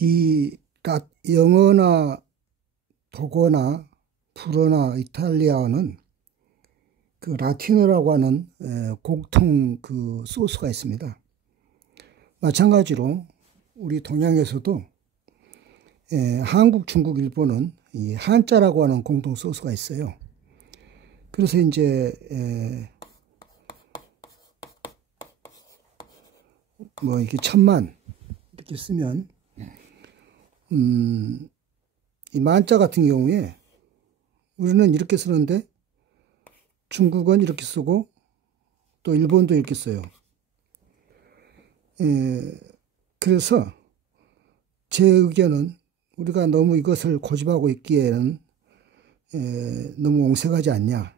이 영어나 독어나 불어나 이탈리아어는 그 라틴어라고 하는 공통 그 소스가 있습니다. 마찬가지로 우리 동양에서도 한국, 중국, 일본은 이 한자라고 하는 공통 소스가 있어요. 그래서 이제 뭐 이렇게 천만 이렇게 쓰면 이 만자 같은 경우에 우리는 이렇게 쓰는데 중국은 이렇게 쓰고 또 일본도 이렇게 써요. 그래서 제 의견은 우리가 너무 이것을 고집하고 있기에는 너무 옹색하지 않냐.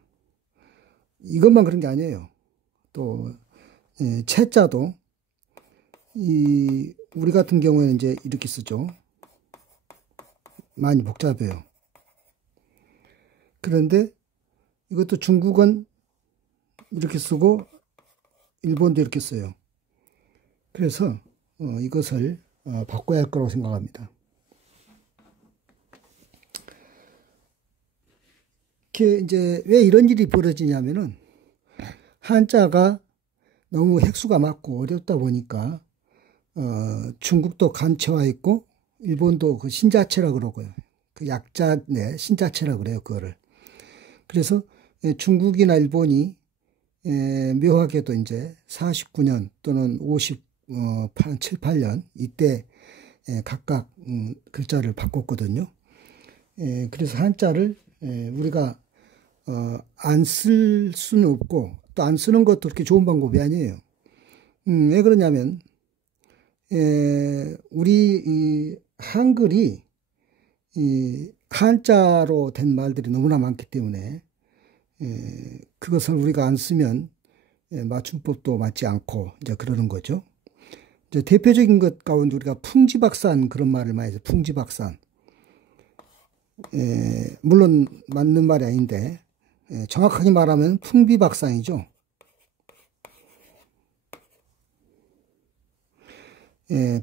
이것만 그런 게 아니에요. 또 채자도 우리 같은 경우에는 이제 이렇게 쓰죠. 많이 복잡해요. 그런데 이것도 중국은 이렇게 쓰고 일본도 이렇게 써요. 그래서 이것을 바꿔야 할 거라고 생각합니다. 이렇게 이제 왜 이런 일이 벌어지냐면은 한자가 너무 획수가 많고 어렵다 보니까 중국도 간체화 있고 일본도 그 신자체라 그러고요. 그 약자네 신자체라 그래요. 그거를. 그래서 중국이나 일본이 묘하게도 이제 49년 또는 57, 8년 이때 각각 글자를 바꿨거든요. 그래서 한자를 우리가 안 쓸 수는 없고 또 안 쓰는 것도 그렇게 좋은 방법이 아니에요. 왜 그러냐면 우리 이 한글이 이 한자로 된 말들이 너무나 많기 때문에 그것을 우리가 안 쓰면 맞춤법도 맞지 않고 이제 그러는 거죠. 이제 대표적인 것 가운데 우리가 풍지박산 그런 말을 많이 해서 풍지박산. 물론 맞는 말이 아닌데 정확하게 말하면 풍비박산이죠.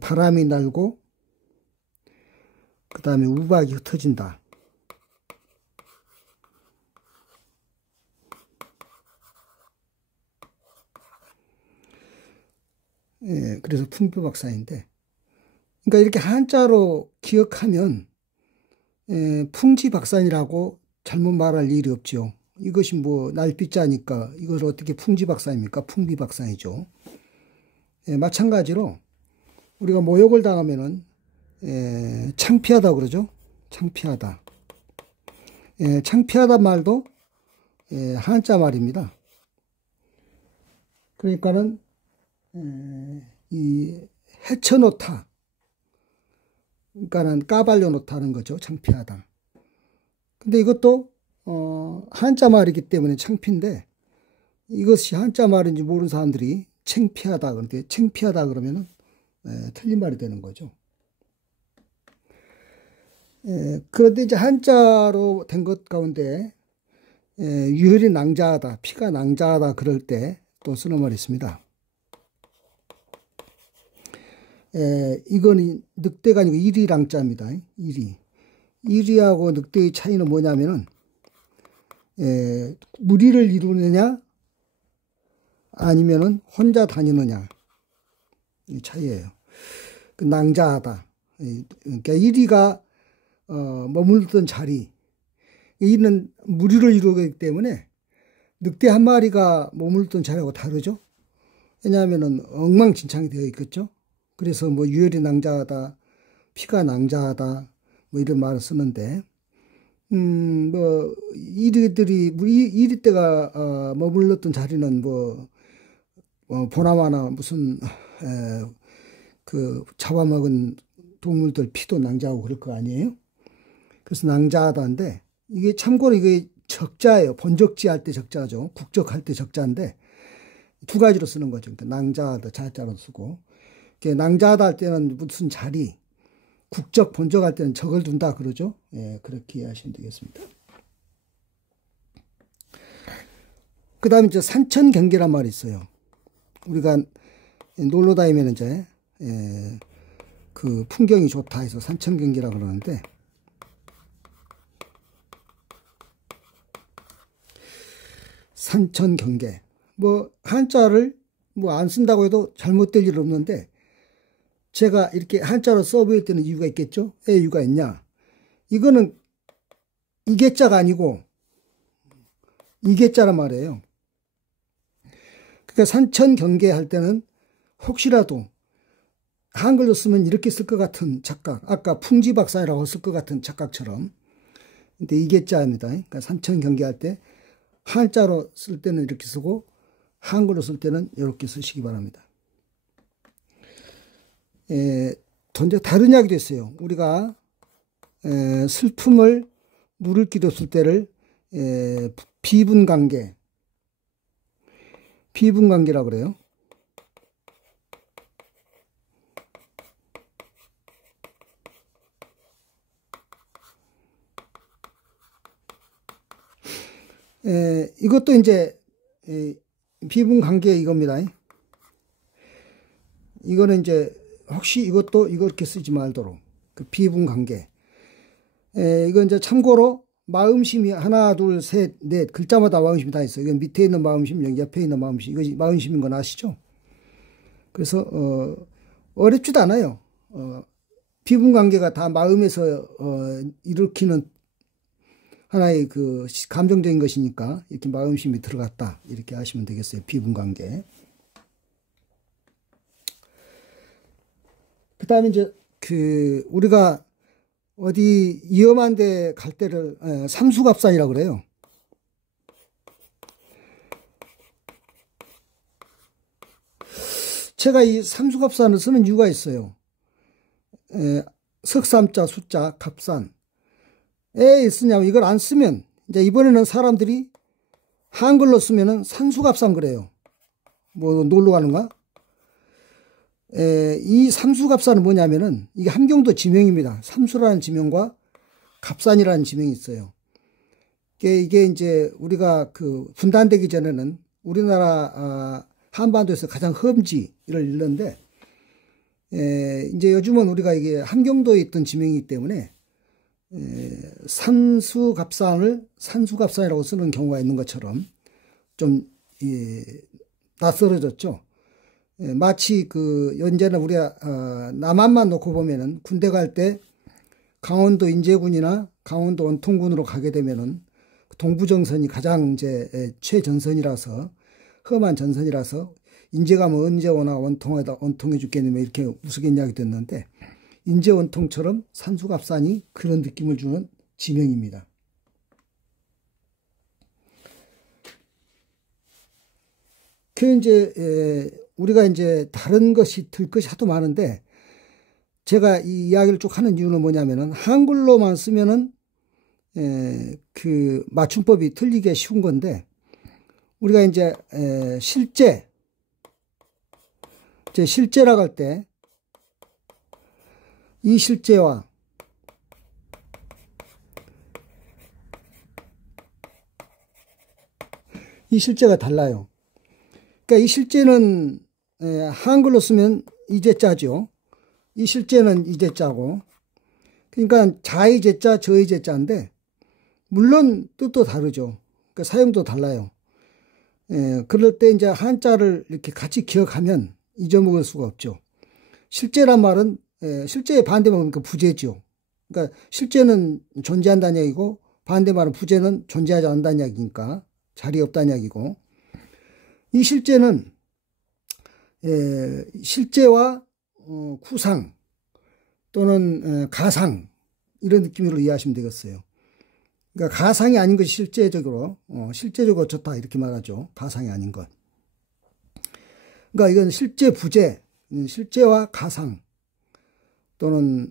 바람이 날고 그 다음에 우박이 흩어진다. 그래서 풍비박산인데, 그러니까 이렇게 한자로 기억하면 풍지박산이라고 잘못 말할 일이 없죠. 이것이 뭐 날빛자니까 이걸 어떻게 풍지박산입니까? 풍비박산이죠. 마찬가지로 우리가 모욕을 당하면은 창피하다 그러죠. 창피하다. 창피하다 말도 한자 말입니다. 그러니까는 이 해쳐놓다. 그러니까는 까발려놓다는 거죠. 창피하다. 근데 이것도 한자 말이기 때문에 창피인데 이것이 한자 말인지 모르는 사람들이 창피하다 그런데 창피하다 그러면은 틀린 말이 되는 거죠. 그런데 이제 한자로 된 것 가운데 유혈이 낭자하다, 피가 낭자하다 그럴 때 또 쓰는 말이 있습니다. 이건 늑대가 아니고 이리랑자입니다. 이리하고 늑대의 차이는 뭐냐면은 무리를 이루느냐 아니면은 혼자 다니느냐 이 차이예요. 그 낭자하다. 그러니까 이리가 머물던 자리 이는 무리를 이루기 때문에 늑대 한 마리가 머물던 자리하고 다르죠. 왜냐하면은 엉망진창이 되어 있겠죠. 그래서 뭐 유혈이 낭자하다, 피가 낭자하다 뭐 이런 말을 쓰는데 뭐 이리떼가 머물렀던 자리는 뭐 보나마나 무슨 그 잡아먹은 동물들 피도 낭자하고 그럴 거 아니에요? 그래서 낭자하다인데 이게 참고로 이게 적자예요. 번적지 할 때 적자죠. 국적할 때 적자인데 두 가지로 쓰는 거죠. 그러니까 낭자하다 자자로 쓰고 낭자하다 할 때는 무슨 자리, 국적 번적할 때는 적을 둔다 그러죠. 그렇게 이해하시면 되겠습니다. 그 다음에 이제 산천경계란 말이 있어요. 우리가 놀러 다니면 이제 그 풍경이 좋다 해서 산천경계라 그러는데, 산천경계. 뭐 한자를 뭐 안 쓴다고 해도 잘못될 일 없는데, 제가 이렇게 한자로 써보일 때는 이유가 있겠죠? 왜 이유가 있냐? 이거는 이계자가 아니고 이계자란 말이에요. 그러니까 산천경계 할 때는 혹시라도 한글로 쓰면 이렇게 쓸 것 같은 착각, 아까 풍지박산이라고 쓸 것 같은 착각처럼. 근데 이계자입니다. 그러니까 산천경계 할 때 한자로 쓸 때는 이렇게 쓰고 한글로 쓸 때는 이렇게 쓰시기 바랍니다. 다른 이야기도 있어요. 우리가 슬픔을 물을기도 쓸 때를 비분관계라고 그래요. 이것도 이제 비분관계 이겁니다. 이거는 이제 혹시 이것도 이렇게 쓰지 말도록 그 비분관계. 이건 이제 참고로 마음심이 하나, 둘, 셋, 넷 글자마다 마음심이 다 있어요. 이건 밑에 있는 마음심, 여기 옆에 있는 마음심. 이거 마음심인 건 아시죠? 그래서 어렵지도 않아요. 비분관계가 다 마음에서 일으키는 하나의 그 감정적인 것이니까 이렇게 마음심이 들어갔다 이렇게 하시면 되겠어요. 비분관계. 그 다음에 이제 그 우리가 어디 위험한 데 갈 때를 삼수갑산이라고 그래요. 제가 이 삼수갑산을 쓰는 이유가 있어요. 석삼자, 숫자, 갑산. 왜 쓰냐면 이걸 안 쓰면 이제 이번에는 사람들이 한글로 쓰면은 산수갑산 그래요. 뭐 놀러 가는가? 이 삼수갑산은 뭐냐면은 이게 함경도 지명입니다. 삼수라는 지명과 갑산이라는 지명이 있어요. 이게 이제 우리가 그 분단되기 전에는 우리나라 한반도에서 가장 험지를 잃는데 이제 요즘은 우리가 이게 함경도에 있던 지명이기 때문에 산수갑산을 산수갑산이라고 쓰는 경우가 있는 것처럼 좀 낯설어졌죠. 마치 그 연제는 우리가 남한만 놓고 보면은 군대 갈 때 강원도 인제군이나 강원도 원통군으로 가게 되면은 동부정선이 가장 이제 최전선이라서 험한 전선이라서 인제 가면 언제 오나 원통해 죽겠느냐 이렇게 우스갯이야기 됐는데 인제 원통처럼 산수갑산이 그런 느낌을 주는 지명입니다. 그 이제 우리가 이제 다른 것이 들 것이 하도 많은데 제가 이 이야기를 쭉 하는 이유는 뭐냐면은 한글로만 쓰면은 그 맞춤법이 틀리기 쉬운 건데 우리가 이제 실제라고 할 때 이 실제와 이 실제가 달라요. 그러니까 이 실제는 한글로 쓰면 이제자죠. 이 실제는 이제자고. 그러니까 자이제자, 저이제자인데 물론 뜻도 다르죠. 그러니까 사용도 달라요. 그럴 때 이제 한자를 이렇게 같이 기억하면 잊어먹을 수가 없죠. 실제란 말은 실제의 반대말은 그 부재죠. 그러니까 실제는 존재한다는 얘기고 반대말은 부재는 존재하지 않는다는 얘기니까 자리 없다는 얘기고 이 실제는 실제와 구상 또는 가상 이런 느낌으로 이해하시면 되겠어요. 그러니까 가상이 아닌 것이 실제적으로 좋다 이렇게 말하죠. 가상이 아닌 것. 그러니까 이건 실제 부재, 실제와 가상 또는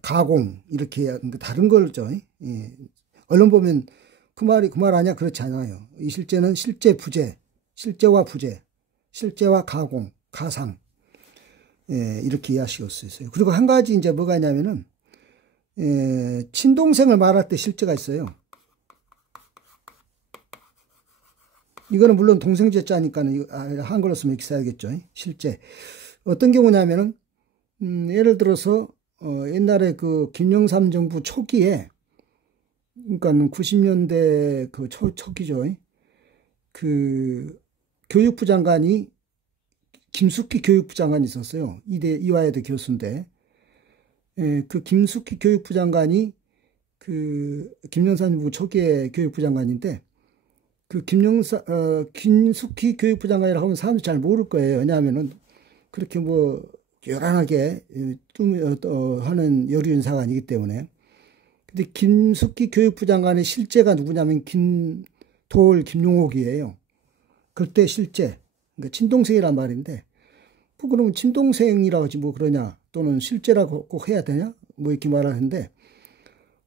가공 이렇게 다른 거죠. 얼른 보면 그 말 아니야? 그렇지 않아요. 이 실제는 실제 부재, 실제와 부재, 실제와 가공, 가상 이렇게 이해하실 수 있어요. 그리고 한 가지 이제 뭐가 있냐면은 친동생을 말할 때 실제가 있어요. 이거는 물론 동생제자니까는 한글로 쓰면 이렇게 써야겠죠. 실제. 어떤 경우냐면은 예를 들어서, 옛날에 그 김영삼 정부 초기에, 그러니까 90년대 그 초기죠. 그 교육부 장관이 김숙희 교육부 장관이 있었어요. 이화여대 교수인데, 그 김숙희 교육부 장관이 그 김영삼 정부 초기의 교육부 장관인데, 그 김숙희 교육부 장관이라고 하면 사람들이 잘 모를 거예요. 왜냐하면은 그렇게 뭐 요란하게 하는 여류 인사가 아니기 때문에. 근데 김숙희 교육부 장관의 실제가 누구냐면 김용옥이에요. 그때 실제, 그러니까 친동생이란 말인데, 뭐 그러면 친동생이라고 하지 뭐 그러냐, 또는 실제라고 꼭 해야 되냐, 뭐 이렇게 말하는데,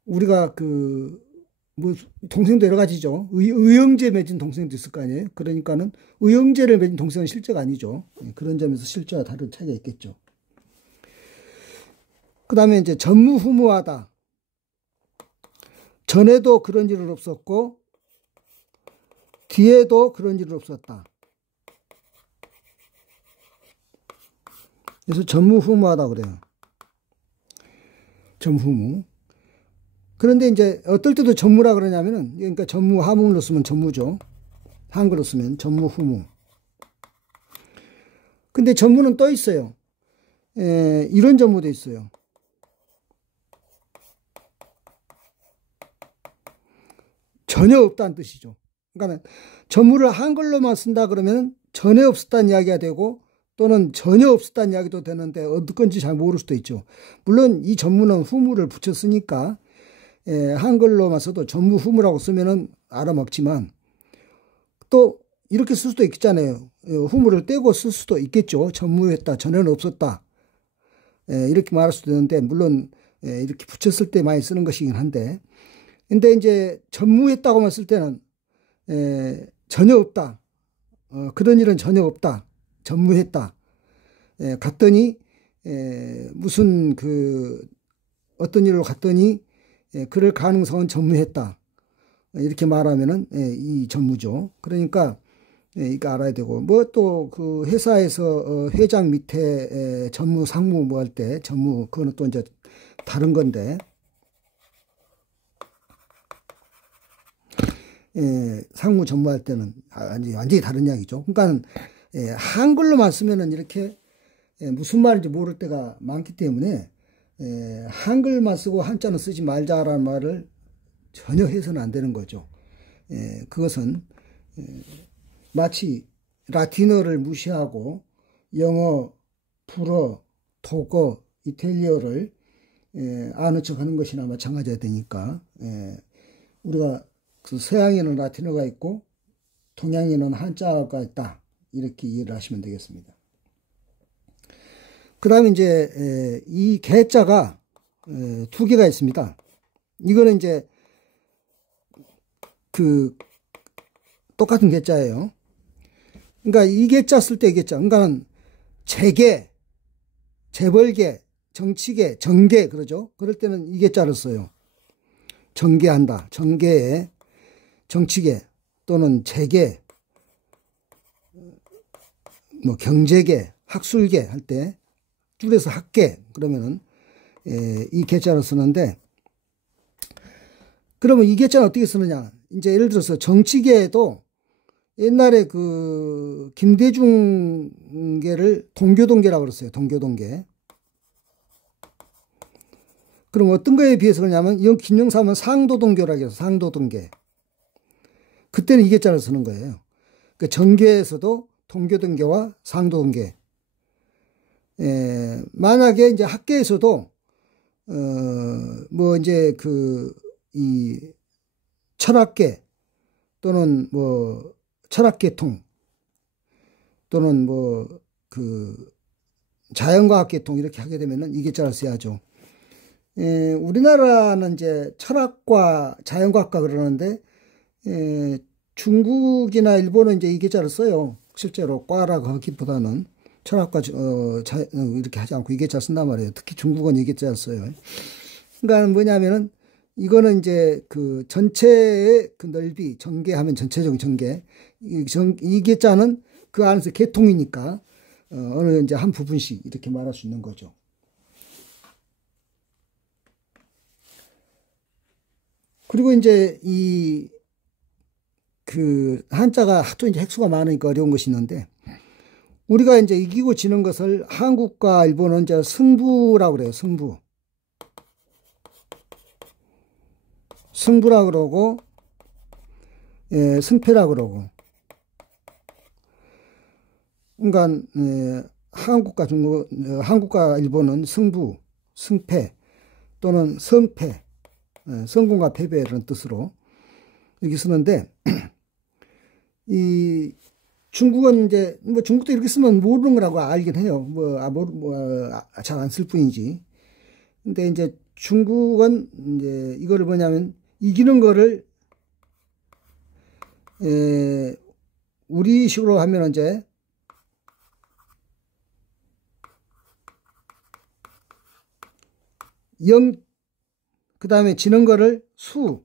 우리가 뭐 동생도 여러 가지죠. 의형제 맺은 동생도 있을 거 아니에요. 그러니까는 의형제를 맺은 동생은 실제가 아니죠. 그런 점에서 실제와 다른 차이가 있겠죠. 그 다음에 이제 전무후무하다. 전에도 그런 일은 없었고 뒤에도 그런 일은 없었다. 그래서 전무후무하다 그래요. 전무후무. 그런데 이제 어떨 때도 전무라 그러냐면은, 그러니까 전무하무로 쓰면 전무죠. 한글로 쓰면 전무후무. 근데 전무는 또 있어요. 이런 전무도 있어요. 전혀 없다는 뜻이죠. 그러니까 전무를 한글로만 쓴다 그러면 전혀 없었다는 이야기가 되고, 또는 전혀 없었다는 이야기도 되는데 어떤 건지 잘 모를 수도 있죠. 물론 이 전무는 후무를 붙여 쓰니까 한글로만 써도 전무후무라고 쓰면은 알아먹지만, 또 이렇게 쓸 수도 있잖아요. 후무를 떼고 쓸 수도 있겠죠. 전무했다, 전에는 없었다, 이렇게 말할 수도 있는데, 물론 이렇게 붙였을 때 많이 쓰는 것이긴 한데, 근데 이제 전무했다고만 쓸 때는 전혀 없다, 그런 일은 전혀 없다, 전무했다, 갔더니 무슨 어떤 일로 갔더니 그럴 가능성은 전무했다, 이렇게 말하면은 이 전무죠. 그러니까 이거 알아야 되고, 뭐 또 그 회사에서 회장 밑에 전무 상무 뭐 할 때 전무, 그거는 또 이제 다른 건데, 상무 전무할 때는 완전히 다른 이야기죠. 그러니까 한글로만 쓰면은 이렇게 무슨 말인지 모를 때가 많기 때문에 한글만 쓰고 한자는 쓰지 말자라는 말을 전혀 해서는 안 되는 거죠. 그것은 마치 라틴어를 무시하고 영어, 불어, 독어, 이탈리아를 아는 척 하는 것이나 마찬가지가 되니까, 우리가 그 서양에는 라틴어가 있고 동양에는 한자가 있다, 이렇게 이해를 하시면 되겠습니다. 그 다음에 이제 이 개자가 두 개가 있습니다. 이거는 이제 똑같은 개자예요. 그러니까 이 개자 쓸 때 이 개자, 그러니까는 재계, 재벌계, 정치계, 정계 그러죠. 그럴 때는 이 개자를 써요. 정계한다, 정계에 정치계 또는 재계, 뭐 경제계, 학술계 할 때 줄여서 학계 그러면은 이 개자를 쓰는데, 그러면 이 개자는 어떻게 쓰느냐? 이제 예를 들어서 정치계에도 옛날에 그 김대중계를 동교동계라고 그랬어요. 동교동계. 그럼 어떤 거에 비해서 그러냐면, 이 김영삼은 상도동교라고 해서 상도동계. 그때는 이 개자를 쓰는 거예요. 그러니까 정계에서도 동교동계와 상도동계. 만약에 이제 학계에서도 뭐 이제 이 철학계 또는 뭐 철학계통 또는 뭐 자연과학계통 이렇게 하게 되면은 이 개자를 써야죠. 우리나라는 이제 철학과 자연과학과 그러는데, 중국이나 일본은 이제 이 개자를 써요. 실제로 과라고 하기보다는 철학과 이렇게 하지 않고 이 개자 쓴단 말이에요. 특히 중국은 이 개자를 써요. 그러니까 뭐냐면은, 이거는 이제 그 전체의 그 넓이, 전개하면 전체적인 전개. 이 개자는 그 안에서 계통이니까, 어느 이제 한 부분씩 이렇게 말할 수 있는 거죠. 그리고 이제 한자가 하도 이제 획수가 많으니까 어려운 것이 있는데, 우리가 이제 이기고 지는 것을 한국과 일본은 이제 승부라고 그래요. 승부라 그러고, 승패라 그러고. 그러니까 한국과 일본은 승부, 승패 또는 성패, 성공과 패배 이런 뜻으로 이렇게 쓰는데, 이 중국은 이제 뭐 중국도 이렇게 쓰면 모르는 거라고 알긴 해요. 잘 안 쓸 뿐이지. 근데 이제 중국은 이제 이거를 뭐냐면 이기는 거를 우리식으로 하면 이제 영, 그 다음에 지는 거를 수,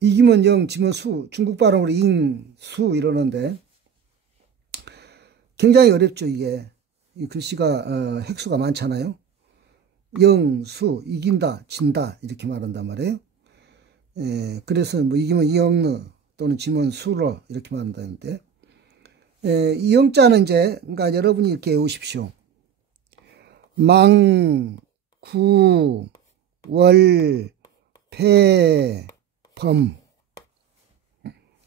이기면 영, 지면 수, 중국 발음으로 잉, 수 이러는데 굉장히 어렵죠, 이게. 이 글씨가, 획수가 많잖아요. 영, 수, 이긴다, 진다, 이렇게 말한단 말이에요. 그래서 뭐 이기면 이영느 또는 지면 수러 이렇게 말한다는데, 이 영자는 이제, 그러니까 여러분이 이렇게 외우십시오. 망, 구, 월, 패, 범.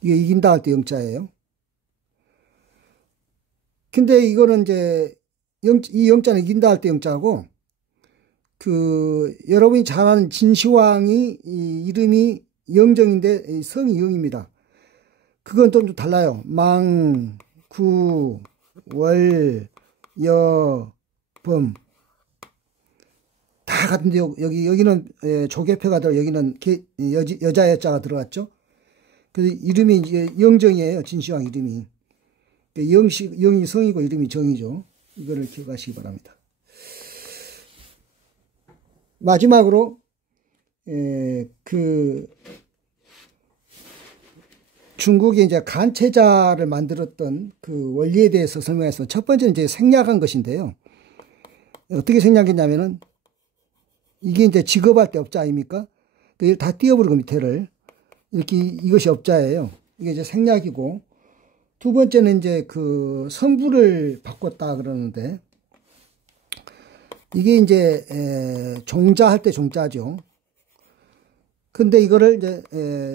이게 이긴다 할 때 영자예요. 근데 이거는 이제, 이 영자는 이긴다 할 때 영자고, 여러분이 잘 아는 진시황이 이름이 영정인데 성이 영입니다. 그건 좀 달라요. 망, 구, 월, 여, 범. 다 같은데, 여기는 조개표가 들어, 여기는 여자 여자가 들어갔죠. 그래서 이름이 이제 영정이에요. 진시황 이름이. 영이 성이고 이름이 정이죠. 이거를 기억하시기 바랍니다. 마지막으로, 중국이 이제 간체자를 만들었던 그 원리에 대해서 설명해서 첫 번째는 이제 생략한 것인데요. 어떻게 생략했냐면은 이게 이제 직업할 때 업자 아닙니까? 다 띄워버리고 밑에를 이렇게 이것이 업자예요. 이게 이제 생략이고 두 번째는 이제 그 성부를 바꿨다 그러는데 이게 이제 종자 할 때 종자죠. 근데 이거를 이제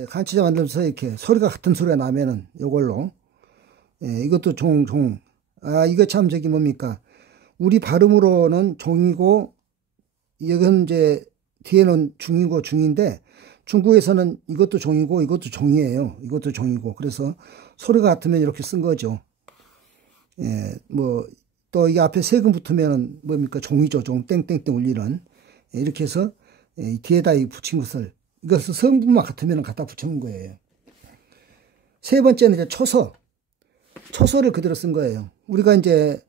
간체자 만들면서 이렇게 소리가 같은 소리가 나면은 요걸로 이것도 종. 이거 참 저기 뭡니까? 우리 발음으로는 종이고 이건 이제 뒤에는 중이고 중인데 중국에서는 이것도 종이고 이것도 종이에요. 이것도 종이고 그래서 소리가 같으면 이렇게 쓴 거죠. 뭐 또 이 앞에 세금 붙으면은 뭡니까? 종이죠. 종 땡땡땡 울리는 이렇게 해서 뒤에다 붙인 것을 이것을 성분만 같으면 갖다 붙여놓은 거예요. 세 번째는 이제 초서를 그대로 쓴 거예요. 우리가 이제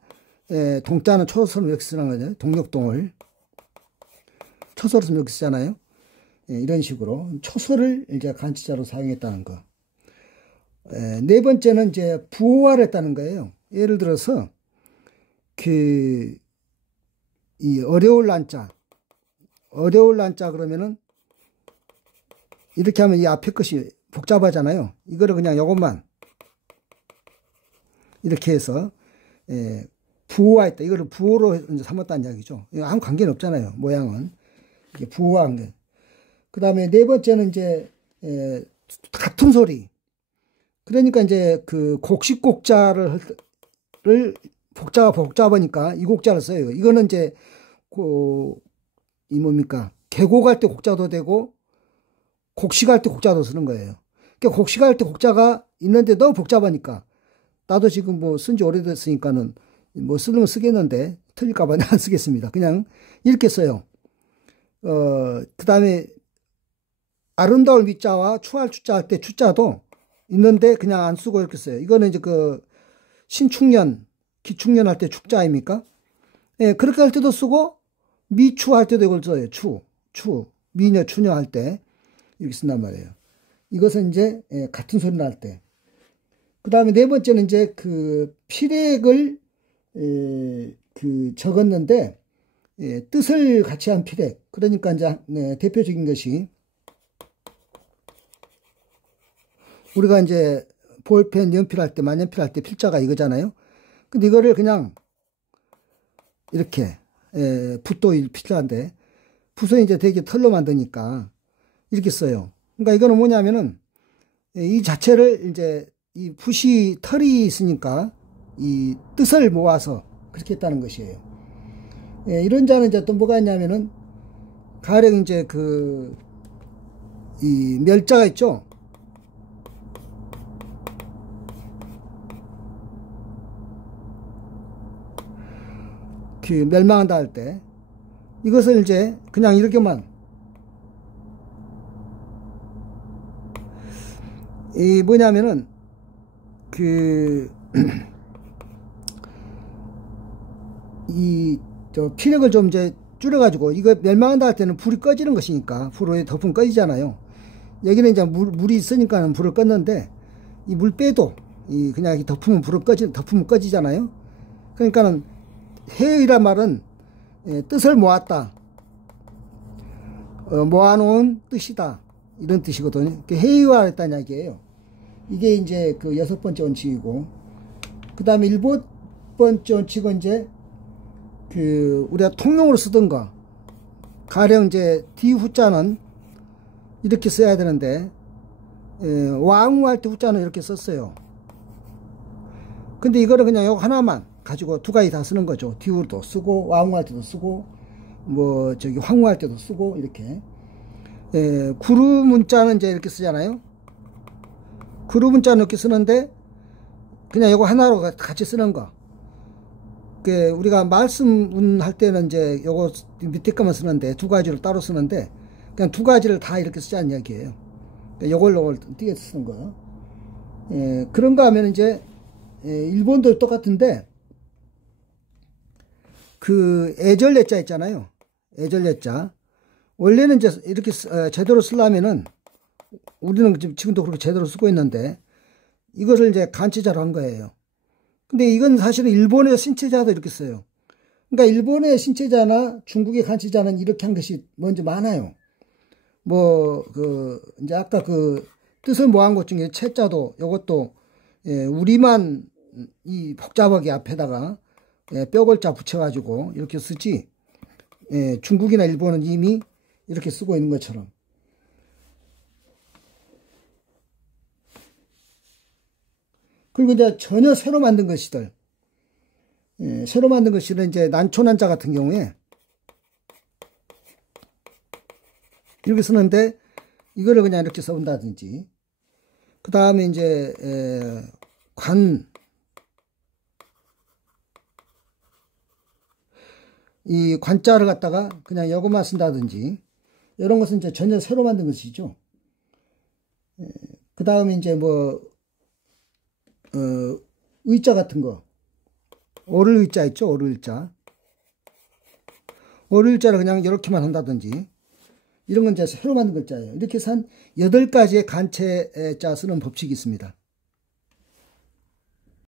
동자는 초서를 이렇게 쓰는 거죠. 동력동을 초서로 쓰면 이렇게 쓰잖아요. 이런 식으로 초서를 이제 간체자로 사용했다는 거. 네 번째는 이제 부호화를 했다는 거예요. 예를 들어서 이 어려울 난자 그러면은 이렇게 하면 이 앞에 것이 복잡하잖아요. 이거를 그냥 요것만 이렇게 해서 부호화했다. 이거를 부호로 이제 삼았다는 이야기죠. 아무 관계는 없잖아요. 모양은 이게 부호화한 게. 그 다음에 네 번째는 이제 같은 소리. 그러니까 이제 그 곡식곡자를 복자가 복잡하니까 이 곡자를 써요. 이거는 이제 이 뭡니까? 계곡할 때 곡자도 되고 곡식할 때 곡자도 쓰는 거예요. 그러니까 곡식할 때 곡자가 있는데 너무 복잡하니까 나도 지금 뭐 쓴 지 오래됐으니까는 뭐 쓰려면 쓰겠는데 틀릴까봐 안 쓰겠습니다. 그냥 이렇게 써요. 그 다음에 아름다울 미자와 추할 추자 할 때 추자도 있는데 그냥 안 쓰고 이렇게 써요. 이거는 이제 그 신축년, 기축년 할 때 축자 아닙니까? 그렇게 할 때도 쓰고 미추 할 때도 이걸 써요. 미녀, 추녀 할 때 이렇게 쓴단 말이에요. 이것은 이제 같은 소리 날 때. 그 다음에 네 번째는 이제 그 필액을 적었는데, 예, 뜻을 같이 한 필액. 그러니까 이제, 네, 대표적인 것이, 우리가 이제 볼펜, 연필 할 때, 만년필 할 때 필자가 이거잖아요. 근데 이거를 그냥, 이렇게, 예, 붓도 필자인데, 붓은 이제 되게 털로 만드니까, 이렇게 써요. 그러니까 이거는 뭐냐면은, 이 자체를 이제, 이 붓이 털이 있으니까, 이 뜻을 모아서 그렇게 했다는 것이에요. 예, 이런 자는 이제 또 뭐가 있냐면은, 가령 이제 이 멸자가 있죠? 멸망한다 할 때, 이것을 이제 그냥 이렇게만, 이 뭐냐면은, 피력을 좀 이제 줄여가지고, 이거 멸망한다 할 때는 불이 꺼지는 것이니까, 불의 덮으면 꺼지잖아요. 여기는 이제 물이 있으니까는 불을 껐는데, 이 물 빼도, 그냥 덮으면 덮으면 꺼지잖아요. 그러니까는, 해의란 말은, 예, 뜻을 모았다. 모아놓은 뜻이다. 이런 뜻이거든요. 해의화했다는 이야기예요. 이게 이제 그 6번째 원칙이고, 그 다음에 7번째 원칙은 이제, 우리가 통용으로 쓰던 거. 가령 이제, 디후자는 이렇게 써야 되는데, 왕후할 때 후자는 이렇게 썼어요. 근데 이거를 그냥 요거 하나만 가지고 두 가지 다 쓰는 거죠. 디후도 쓰고, 왕후할 때도 쓰고, 황후할 때도 쓰고, 이렇게. 구루 문자는 이제 이렇게 쓰잖아요. 구루 문자는 이렇게 쓰는데, 그냥 요거 하나로 같이 쓰는 거. 우리가 말씀 할 때는 이제 요거 밑에 거만 쓰는데, 두 가지를 따로 쓰는데, 그냥 두 가지를 다 이렇게 쓰자는 이야기예요. 요걸 띄게 쓰는 거예요. 그런 거 하면 이제, 일본도 똑같은데, 애절예자 있잖아요. 애절예자. 원래는 이제 이렇게 제대로 쓰려면은, 우리는 지금도 그렇게 제대로 쓰고 있는데, 이것을 이제 간체자로 한 거예요. 근데 이건 사실은 일본의 신체자도 이렇게 써요. 그러니까 일본의 신체자나 중국의 간체자는 이렇게 한 것이 먼저 많아요. 이제 아까 뜻을 모은 것 중에 채자도, 요것도, 예, 우리만 이 복잡하게 앞에다가, 예, 뼈글자 붙여가지고 이렇게 쓰지, 예, 중국이나 일본은 이미 이렇게 쓰고 있는 것처럼. 그리고 이제 전혀 새로 만든 것이들, 예, 새로 만든 것이들 이제 난초난자 같은 경우에 이렇게 쓰는데 이거를 그냥 이렇게 써본다든지, 그 다음에 이제 이 관자를 갖다가 그냥 요것만 쓴다든지, 이런 것은 이제 전혀 새로 만든 것이죠. 그 다음에 이제 의자 같은 거, 오를 의자 있죠, 오를 의자. 오를 의자를 그냥 이렇게만 한다든지, 이런 건 이제 새로 만든 글자예요. 이렇게 해서 한 8가지의 간체자 쓰는 법칙이 있습니다.